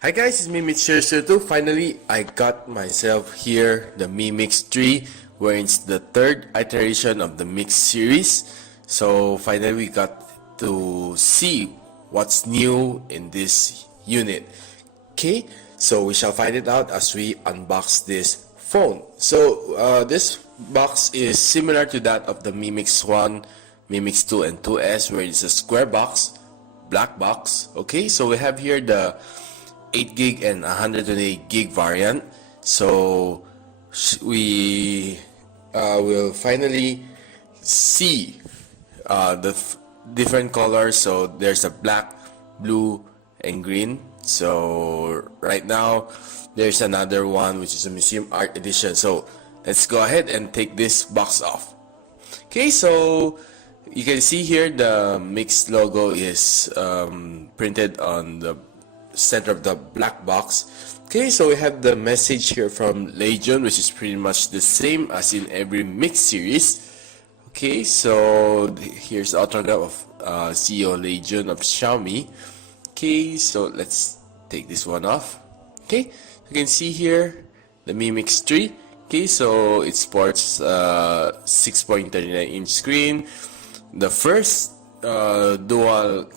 Hi guys, it's me Mix002. Finally, I got myself here the Mi Mix 3, where it's the third iteration of the Mix series. So finally we got to see what's new in this unit. Okay, so we shall find it out as we unbox this phone. So this box is similar to that of the Mi Mix 1, Mi Mix 2 and 2S, where it's a square box, black box. Okay, so we have here the 8 gig and 128 gig variant. So we will finally see the different colors. So there's a black, blue and green. So right now there's another one which is a museum art edition. So let's go ahead and take this box off. Okay, so you can see here the Mix logo is printed on the center of the black box. Okay, so we have the message here from Legion, which is pretty much the same as in every Mix series. Okay, so here's the autograph of CEO Legion of Xiaomi. Okay, so let's take this one off. Okay, you can see here the Mi Mix 3. Okay, so it sports 6.39-inch screen, the first dual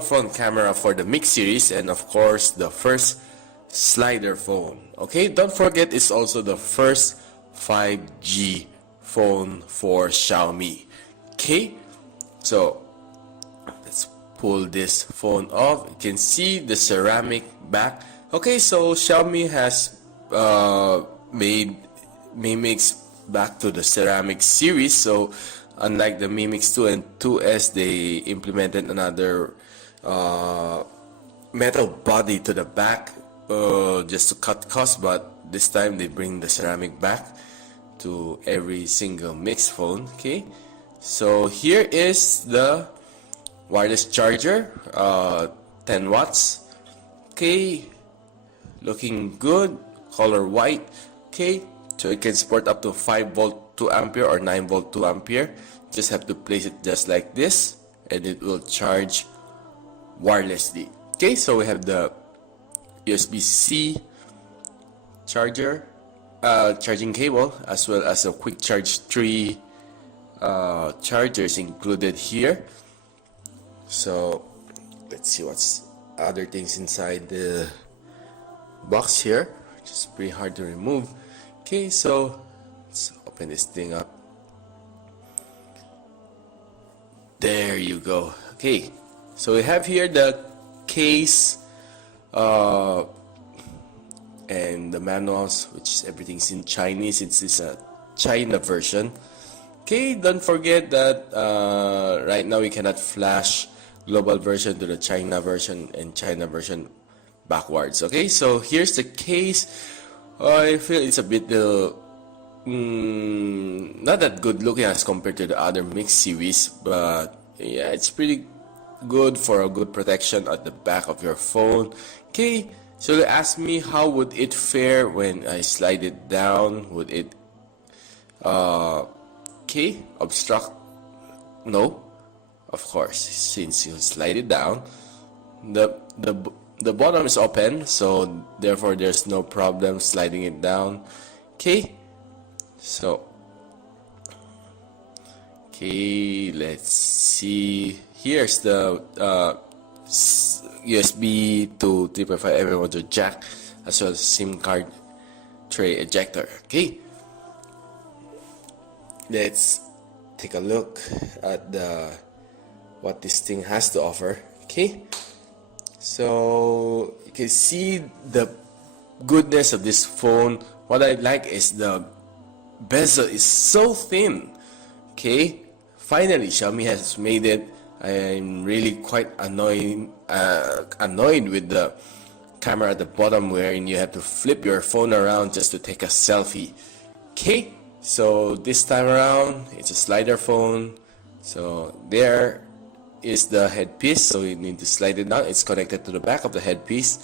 front camera for the Mix series, and of course the first slider phone. Okay, don't forget it's also the first 5G phone for Xiaomi. Okay, so let's pull this phone off. You can see the ceramic back. Okay, so Xiaomi has made Mi Mix back to the ceramic series. So unlike the Mi Mix 2 and 2S, they implemented another metal body to the back just to cut costs, but this time they bring the ceramic back to every single Mix phone. Okay, so here is the wireless charger, 10 watts. Okay, looking good, color white. Okay, so it can support up to 5-volt 2 ampere or 9-volt 2 ampere. Just have to place it just like this and it will charge wirelessly. Okay, so we have the USB-C charger, charging cable, as well as a quick charge 3 chargers included here. So let's see what's other things inside the box here, which is pretty hard to remove. Okay, so let's open this thing up. There you go. Okay, so we have here the case and the manuals, which everything's in Chinese. It's a China version. Okay, don't forget that right now we cannot flash global version to the China version and China version backwards. Okay, so here's the case. I feel it's a bit not that good looking as compared to the other Mix series, but yeah, it's pretty good for a good protection at the back of your phone. Okay, so they asked me how would it fare when I slide it down. Would it obstruct? No, of course, since you slide it down, the bottom is open, so therefore there's no problem sliding it down. Okay, so let's see. Here's the USB to 3.5mm audio jack, as well as SIM card tray ejector. Okay, let's take a look at what this thing has to offer. Okay, so you can see the goodness of this phone. What I like is the bezel is so thin. Okay, finally Xiaomi has made it. I'm really quite annoyed with the camera at the bottom, wherein you have to flip your phone around just to take a selfie. Okay, so this time around it's a slider phone. So there is the headpiece, so you need to slide it down. It's connected to the back of the headpiece.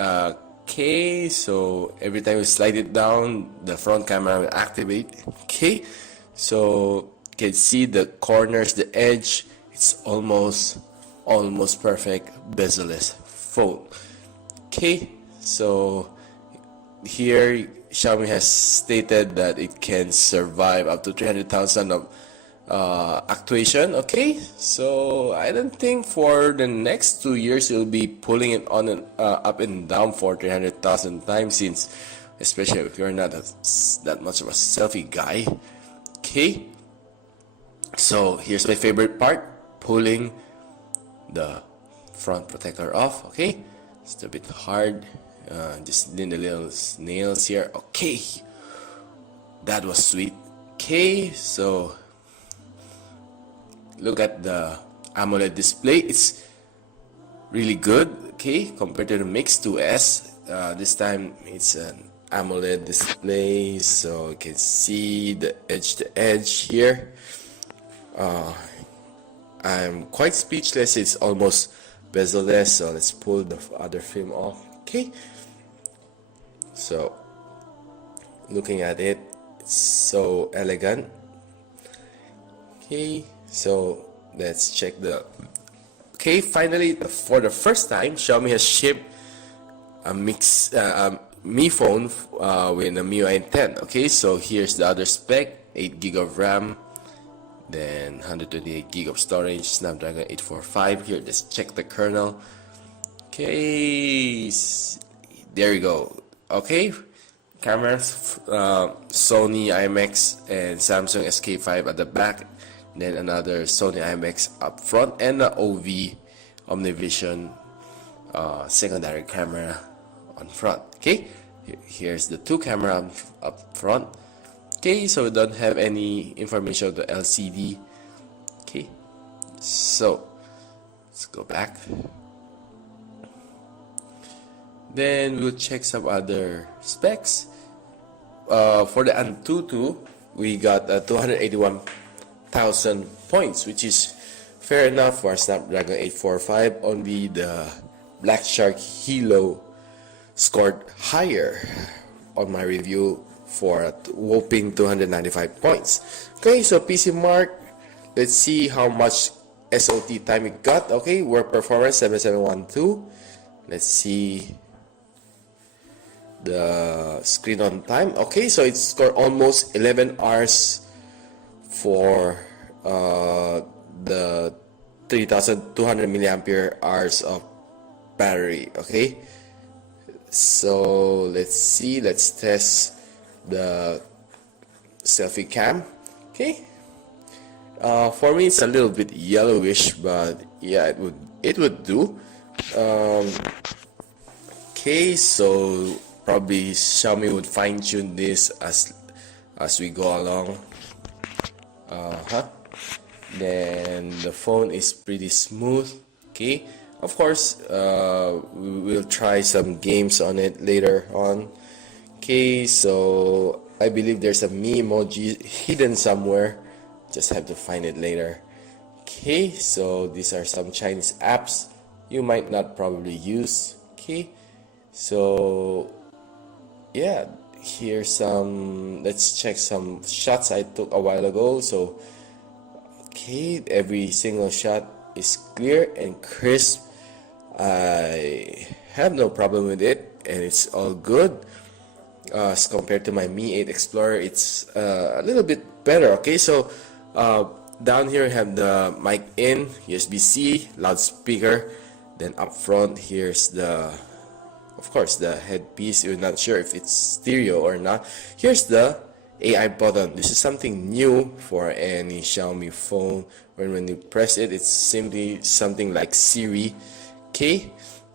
Okay, so every time you slide it down, the front camera will activate. Okay, so you can see the corners, the edge. It's almost perfect bezel-less phone. Okay, so here Xiaomi has stated that it can survive up to 300,000 of actuation. Okay, so I don't think for the next 2 years you'll be pulling it on and up and down for 300,000 times, since especially if you're not that much of a selfie guy. Okay, so here's my favorite part, pulling the front protector off. Okay, it's a bit hard, just in the little nails here. Okay, that was sweet. Okay, so look at the AMOLED display. It's really good, okay, compared to the Mix 2S. This time it's an AMOLED display, so you can see the edge to edge here. I'm quite speechless. It's almost bezel-less, so let's pull the other film off. Okay, so looking at it, it's so elegant. Okay, so let's check the... Okay, finally, for the first time, Xiaomi has shipped a Mi phone with a MIUI 10. Okay, so here's the other spec: 8GB of RAM, then 128GB of storage, Snapdragon 845. Here, let's check the kernel. Okay, there you go. Okay, cameras, Sony IMX and Samsung SK5 at the back, then another Sony IMX up front, and the OV OmniVision secondary camera on front. Okay, here's the two camera up front. Okay, so we don't have any information of the LCD. Okay, so let's go back. Then we'll check some other specs. For the Antutu, we got 281,000 points, which is fair enough for Snapdragon 845. Only the Black Shark Hilo scored higher on my review for a whopping 295 points. Okay, so PC Mark, let's see how much SOT time it got. Okay, work performance 7712. Let's see the screen on time. Okay, so it scored almost 11 hours for the 3200 milliampere hours of battery. Okay, so let's see, let's test the selfie cam. Okay, for me it's a little bit yellowish, but yeah, it would do. Okay, so probably Xiaomi would fine-tune this as we go along. Then the phone is pretty smooth. Okay, of course, we will try some games on it later on. Okay, so I believe there's a Mi emoji hidden somewhere. Just have to find it later. Okay, so these are some Chinese apps you might not probably use. Okay, so yeah, here's some, let's check some shots I took a while ago. So okay, every single shot is clear and crisp. I have no problem with it, and it's all good. As compared to my Mi 8 Explorer, it's a little bit better. Okay, so down here we have the mic in, USB-C, loudspeaker. Then up front, here's the, of course, the headpiece. You're not sure if it's stereo or not. Here's the AI button. This is something new for any Xiaomi phone. When you press it, it's simply something like Siri. Okay,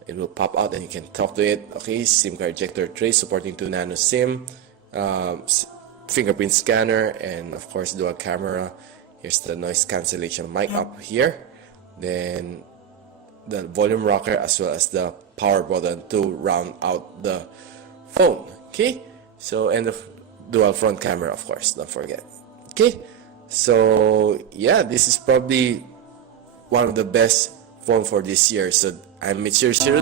it will pop out and you can talk to it. Okay, SIM card ejector tray supporting 2 nano SIM, fingerprint scanner, and of course dual camera. Here's the noise cancellation mic up here. Then the volume rocker, as well as the power button to round out the phone. Okay, so, and the dual front camera, of course, don't forget. Okay, so yeah, this is probably one of the best phone for this year. So I'm Mitsuyo Shiro.